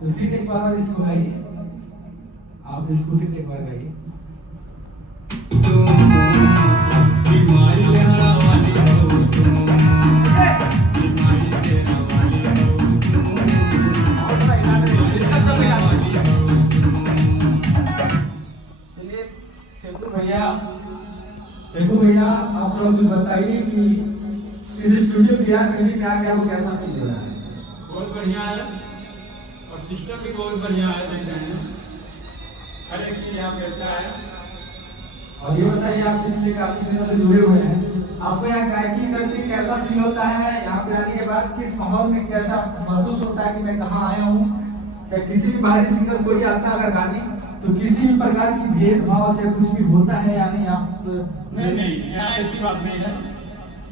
तो फिर एक बार इसको गाइए, आप इसको फिर एक बार गाइए। चलिए फेकू भैया आप थोड़ा कुछ बताइए कि इस स्टूडियो बिहार म्यूजिक में आके आपको कैसा फील हो रहा है? बहुत बढ़िया है और सिस्टम भी बहुत बढ़िया है, देख रहे हैं हर एक चीज यहाँ पे अच्छा है। और ये बताइए आप पिछले काफी दिनों से जुड़े हुए हैं, आपको यहाँ गायकी करके कैसा फील होता है? यहाँ पे आने के बाद किस माहौल में कैसा महसूस होता है कि मैं कहाँ आया हूँ? चाहे किसी भी बाहरी सिंगर कोई आता है अगर गाने तो किसी भी प्रकार की भेदभाव चाहे कुछ भी होता है या नहीं? आप नहीं, यहाँ ऐसी बात नहीं है।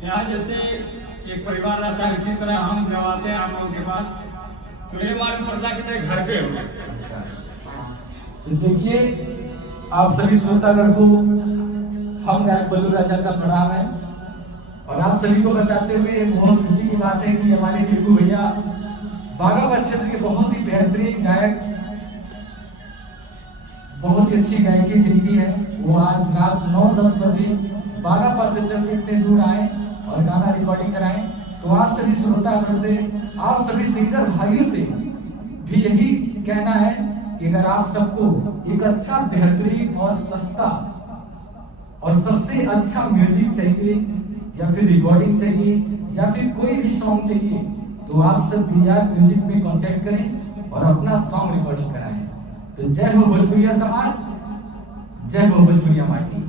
यहाँ जैसे एक परिवार रहता है इसी तरह हम जब आते हैं आप लोगों के पास तो ये मालूम पड़ता है कि मैं घर पे हूँ। तो देखिए आप सभी श्रोतागण को हम गायक बल्लू राजा का प्रणाम है और आप सभी को बताते हुए बहुत खुशी की बात है कि हमारे फेकू भैया बागाबाद क्षेत्र के बहुत ही बेहतरीन गायक, बहुत ही अच्छी गायकी जिनकी है, वो आज रात 9-10 बजे बागाबाद से चल के इतने दूर आए और गाना रिकॉर्डिंग कराएं। तो आप सभी श्रोतागण से, आप सभी सिंगर भाइयों से भी यही कहना है कि अगर आप सबको एक अच्छा, बेहतरीन और सस्ता और सबसे अच्छा म्यूजिक चाहिए या फिर रिकॉर्डिंग चाहिए या फिर कोई भी सॉन्ग चाहिए तो आप सब बिहार म्यूजिक में कांटेक्ट करें और अपना सॉन्ग रिकॉर्डिंग कराएं। तो जय हो भोजपुरिया समाज, जय हो भोजपुरिया माटी।